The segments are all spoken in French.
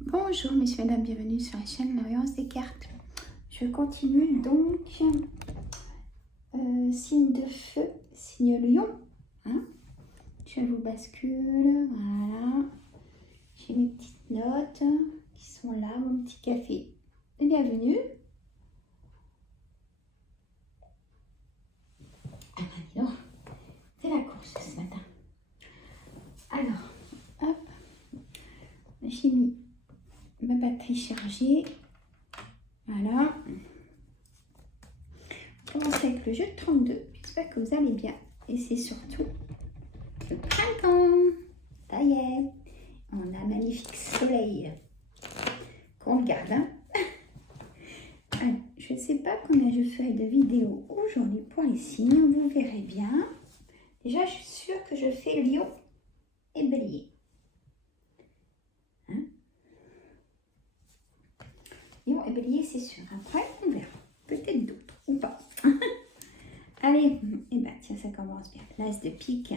Bonjour messieurs et mesdames, bienvenue sur la chaîne L'Orience des cartes. Je continue donc, signe de feu, signe lion. Hein, je vous bascule, voilà. J'ai mes petites notes qui sont là, mon petit café. Bienvenue. Ah ben non, c'est la course ce matin. Alors, hop, j'ai mis ma batterie chargée. Voilà. On commence avec le jeu de 32. J'espère que vous allez bien. Et c'est surtout le printemps. Ça y est. On a un magnifique soleil qu'on regarde. Hein. Alors, je ne sais pas combien je ferai de vidéos aujourd'hui pour les signes. Vous verrez bien. Déjà, je suis sûre que je fais lion et bélier. Hein, lion et bélier, c'est sûr. Après, on verra. Peut-être d'autres ou pas. Allez, et ben tiens, ça commence bien. L'as de pique,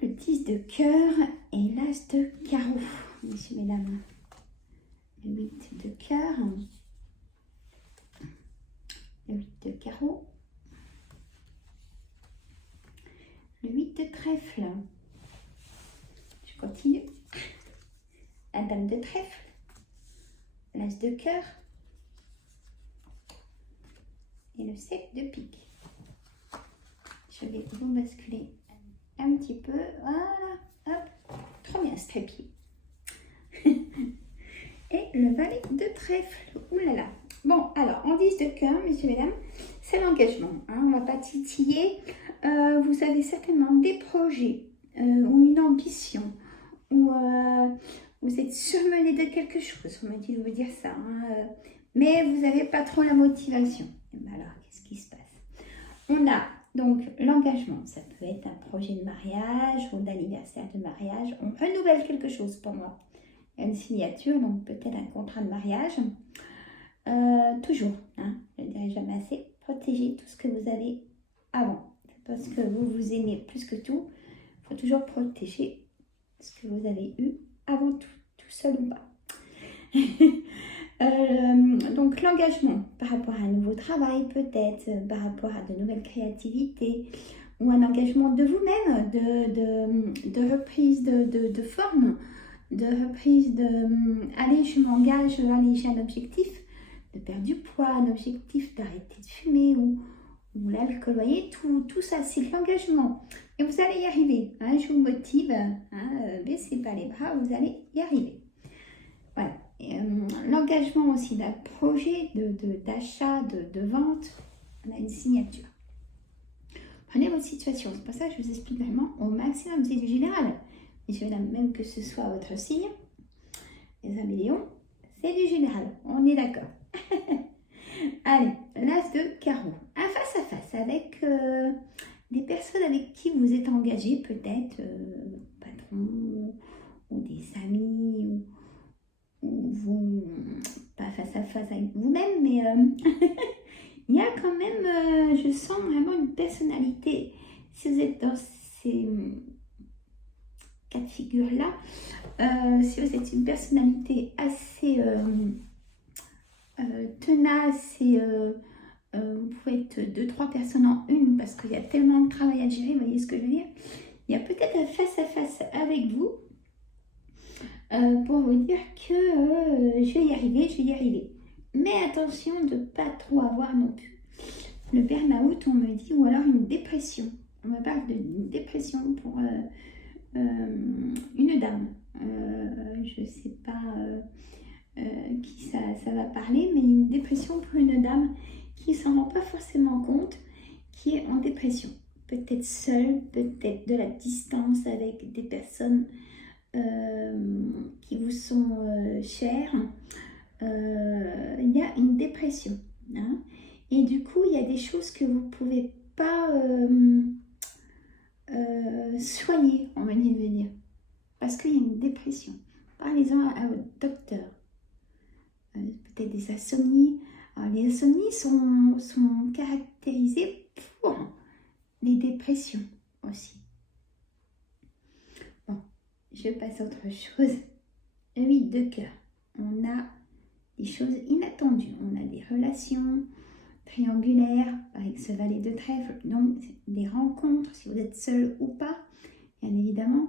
le 10 de cœur et l'as de carreau, messieurs, mesdames. Le 8 de cœur, le 8 de carreau, le 8 de trèfle. Je continue. La dame de trèfle, l'as de cœur et le 7 de pique. Je vais vous basculer un petit peu. Voilà, hop, trop bien ce trépied. Et le valet de trèfle. Ouh là là. Bon, alors, en 10 de cœur, messieurs, mesdames, c'est l'engagement. Hein, on ne va pas titiller. Vous avez certainement des projets ou une ambition ou vous êtes surmené de quelque chose. On m'a dit de vous dire ça. Hein, mais vous n'avez pas trop la motivation. Et ben alors, qu'est-ce qui se passe? On a donc l'engagement. Ça peut être un projet de mariage ou d'anniversaire de mariage. On renouvelle quelque chose pour moi. Il y a une signature, donc peut-être un contrat de mariage. Toujours, hein, je ne dirai jamais assez, protégez tout ce que vous avez avant. Parce que vous vous aimez plus que tout, il faut toujours protéger ce que vous avez eu avant tout seul ou pas. Donc l'engagement par rapport à un nouveau travail peut-être, par rapport à de nouvelles créativités, ou un engagement de vous-même, de reprise de forme, de reprise allez, je m'engage, allez, j'ai un objectif de perdre du poids, un objectif d'arrêter de fumer ou l'alcool. Vous voyez, tout ça, c'est de l'engagement. Et vous allez y arriver. Hein, je vous motive. Hein, baissez pas les bras, vous allez y arriver. Voilà. L'engagement aussi d'un projet d'achat, de vente. On a une signature. Prenez votre situation. C'est pour ça que je vous explique vraiment au maximum. C'est du général. Messieurs, même que ce soit votre signe, les amis Léon, c'est du général. On est d'accord. Allez, l'as de carreau. Un face-à-face avec des personnes avec qui vous êtes engagé, peut-être patron ou des amis ou vous, pas face-à-face avec vous-même, mais il y a quand même, je sens vraiment une personnalité. Si vous êtes dans ces cas de figure-là, si vous êtes une personnalité assez tenace et vous pouvez être 2-3 personnes en une parce qu'il y a tellement de travail à gérer, vous voyez ce que je veux dire? Il y a peut-être un face-à-face avec vous pour vous dire que je vais y arriver. Mais attention de ne pas trop avoir non plus le burn-out, on me dit, ou alors une dépression. On me parle d'une dépression pour une dame. Je ne sais pas qui ça va parler, mais une dépression pour une dame qui ne s'en rend pas forcément compte, qui est en dépression. Peut-être seule, peut-être de la distance avec des personnes qui vous sont chères. Il y a une dépression. Hein, et du coup, il y a des choses que vous ne pouvez pas soigner, on va dire, parce qu'il y a une dépression. Parlez-en à votre docteur. Peut-être des insomnies. Alors, les insomnies sont caractérisées pour les dépressions aussi. Bon, je passe à autre chose. le 8 de cœur. On a des choses inattendues. On a des relations triangulaires avec ce valet de trèfle. Donc, des rencontres, si vous êtes seul ou pas, bien évidemment.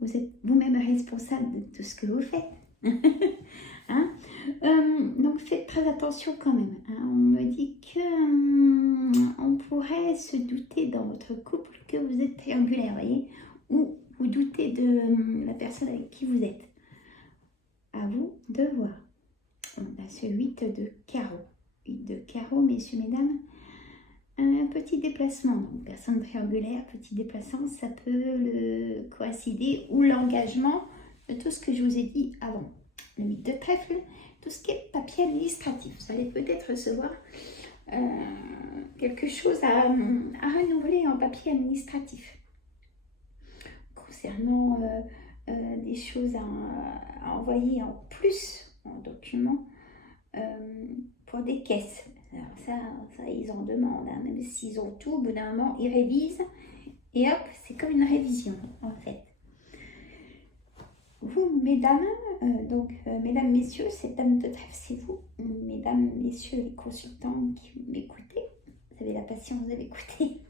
Vous êtes vous-même responsable de tout ce que vous faites. Hein? Donc, faites très attention quand même. Hein? On me dit que on pourrait se douter dans votre couple que vous êtes triangulaire, voyez, ou vous doutez de la personne avec qui vous êtes. À vous de voir. On a ce 8 de carreau. 8 de carreau, messieurs, mesdames. Un petit déplacement. Donc, personne triangulaire, petit déplacement, ça peut coïncider ou l'engagement de tout ce que je vous ai dit avant. Le 8 de trèfle, tout ce qui est papier administratif. Vous allez peut-être recevoir quelque chose à renouveler en papier administratif. Concernant des choses à envoyer en plus en document pour des caisses. Alors ça ils en demandent, hein. Même s'ils ont tout, au bout d'un moment, ils révisent et hop, c'est comme une révision en fait. Vous, mesdames, mesdames, messieurs, cette dame de trèfle, c'est vous. Mesdames, messieurs, les consultants qui m'écoutez, vous avez la patience de m'écouter.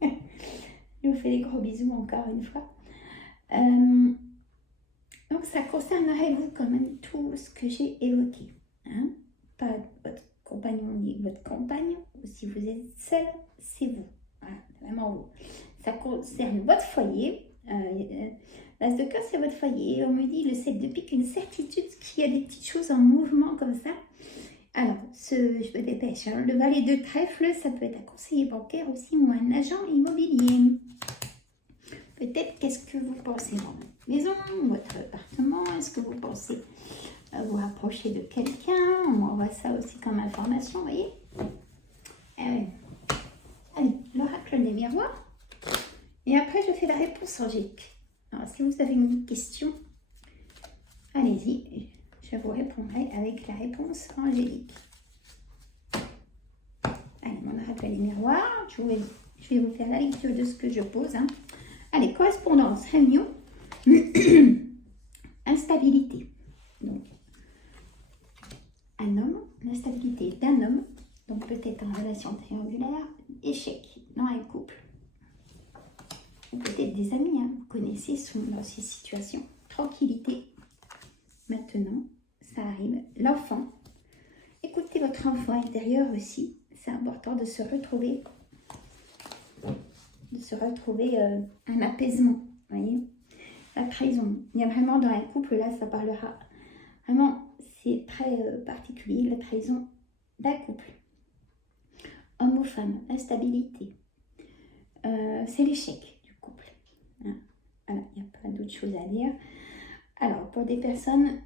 Je vous fais des gros bisous encore une fois. Donc, ça concernerait vous quand même tout ce que j'ai évoqué. Hein? Pas votre compagnon ni votre compagne, ou si vous êtes seul, c'est vous. Voilà, vraiment vous. Ça concerne votre foyer. L'as de cœur, c'est votre foyer. On me dit le 7 de pique, une certitude qu'il y a des petites choses en mouvement comme ça. Alors, je me dépêche. Hein. Le valet de trèfle, ça peut être un conseiller bancaire aussi ou un agent immobilier. Peut-être qu'est-ce que vous pensez dans votre maison, votre appartement. Est-ce que vous pensez vous rapprocher de quelqu'un? On m'envoie ça aussi comme information, vous voyez. Allez, l'oracle des miroirs. Et après, je fais la réponse angélique. Alors, si vous avez une question, allez-y. Je vous répondrai avec la réponse angélique. Allez, mon oracle des miroirs. Je vais vous faire la lecture de ce que je pose. Hein. Allez, correspondance, réunion. Instabilité. Donc, un homme, l'instabilité d'un homme, donc peut-être en relation triangulaire, échec dans un couple, ou peut-être des amis, hein, vous connaissez, sont dans ces situations. Tranquillité, maintenant, ça arrive. L'enfant, écoutez votre enfant intérieur aussi, c'est important de se retrouver un apaisement, vous voyez. La trahison, il y a vraiment dans un couple, là, ça parlera vraiment. C'est très particulier, la trahison d'un couple. Homme ou femme, l'instabilité. C'est l'échec du couple. Hein. Voilà, il y a plein d'autres choses à dire. Alors, pour des personnes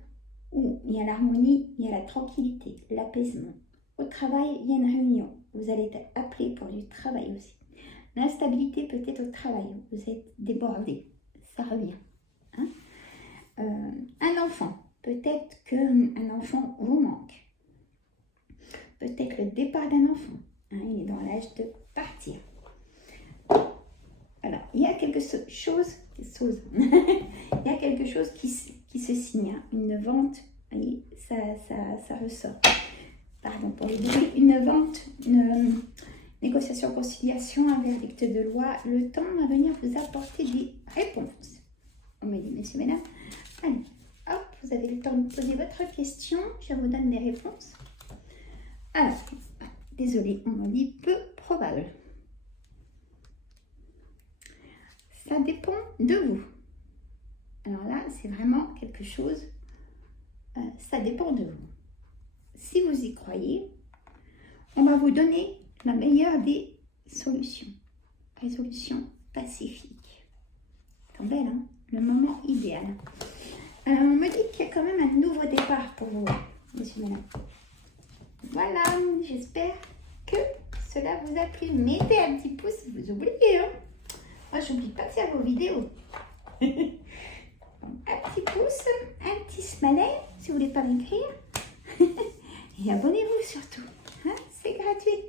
où il y a l'harmonie, il y a la tranquillité, l'apaisement. Au travail, il y a une réunion. Vous allez être appelé pour du travail aussi. L'instabilité peut être au travail. Vous êtes débordé. Ça revient. Hein. Un enfant. Peut-être qu'un enfant vous manque. Peut-être le départ d'un enfant. Hein, il est dans l'âge de partir. Alors, il y a quelque chose, il y a quelque chose qui se signe. Hein, une vente, vous voyez, ça ressort. Pardon pour les bruits. Une vente, une négociation, conciliation, un verdict de loi. Le temps va venir vous apporter des réponses. On me dit, messieurs, mesdames, allez. Hop, vous avez le temps de poser votre question. Je vous donne des réponses. Alors, désolé, on m'a dit peu probable. Ça dépend de vous. Alors là, c'est vraiment quelque chose. Ça dépend de vous. Si vous y croyez, on va vous donner la meilleure des solutions. Résolution pacifique. C'est belle, hein? Le moment idéal. On me dit qu'il y a quand même un nouveau départ pour vous, monsieur, madame. Voilà, j'espère que cela vous a plu. Mettez un petit pouce si vous oubliez. Hein. Moi, je n'oublie pas de faire vos vidéos. Un petit pouce, un petit smiley si vous ne voulez pas m'écrire. Et abonnez-vous surtout. Hein, c'est gratuit.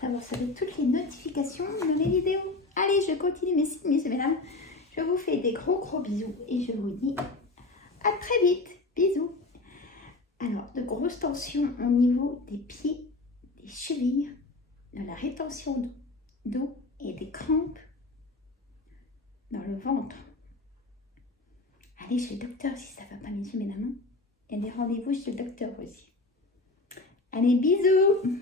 Ça, vous recevez toutes les notifications de mes vidéos. Allez, je continue mes signes, messieurs, mesdames. Je vous fais des gros bisous et je vous dis À très vite. Bisous. Alors, de grosses tensions au niveau des pieds, des chevilles, de la rétention d'eau et des crampes dans le ventre. Allez chez le docteur si ça ne va pas, messieurs, mesdames. Il y a des rendez-vous chez le docteur aussi. Allez, bisous!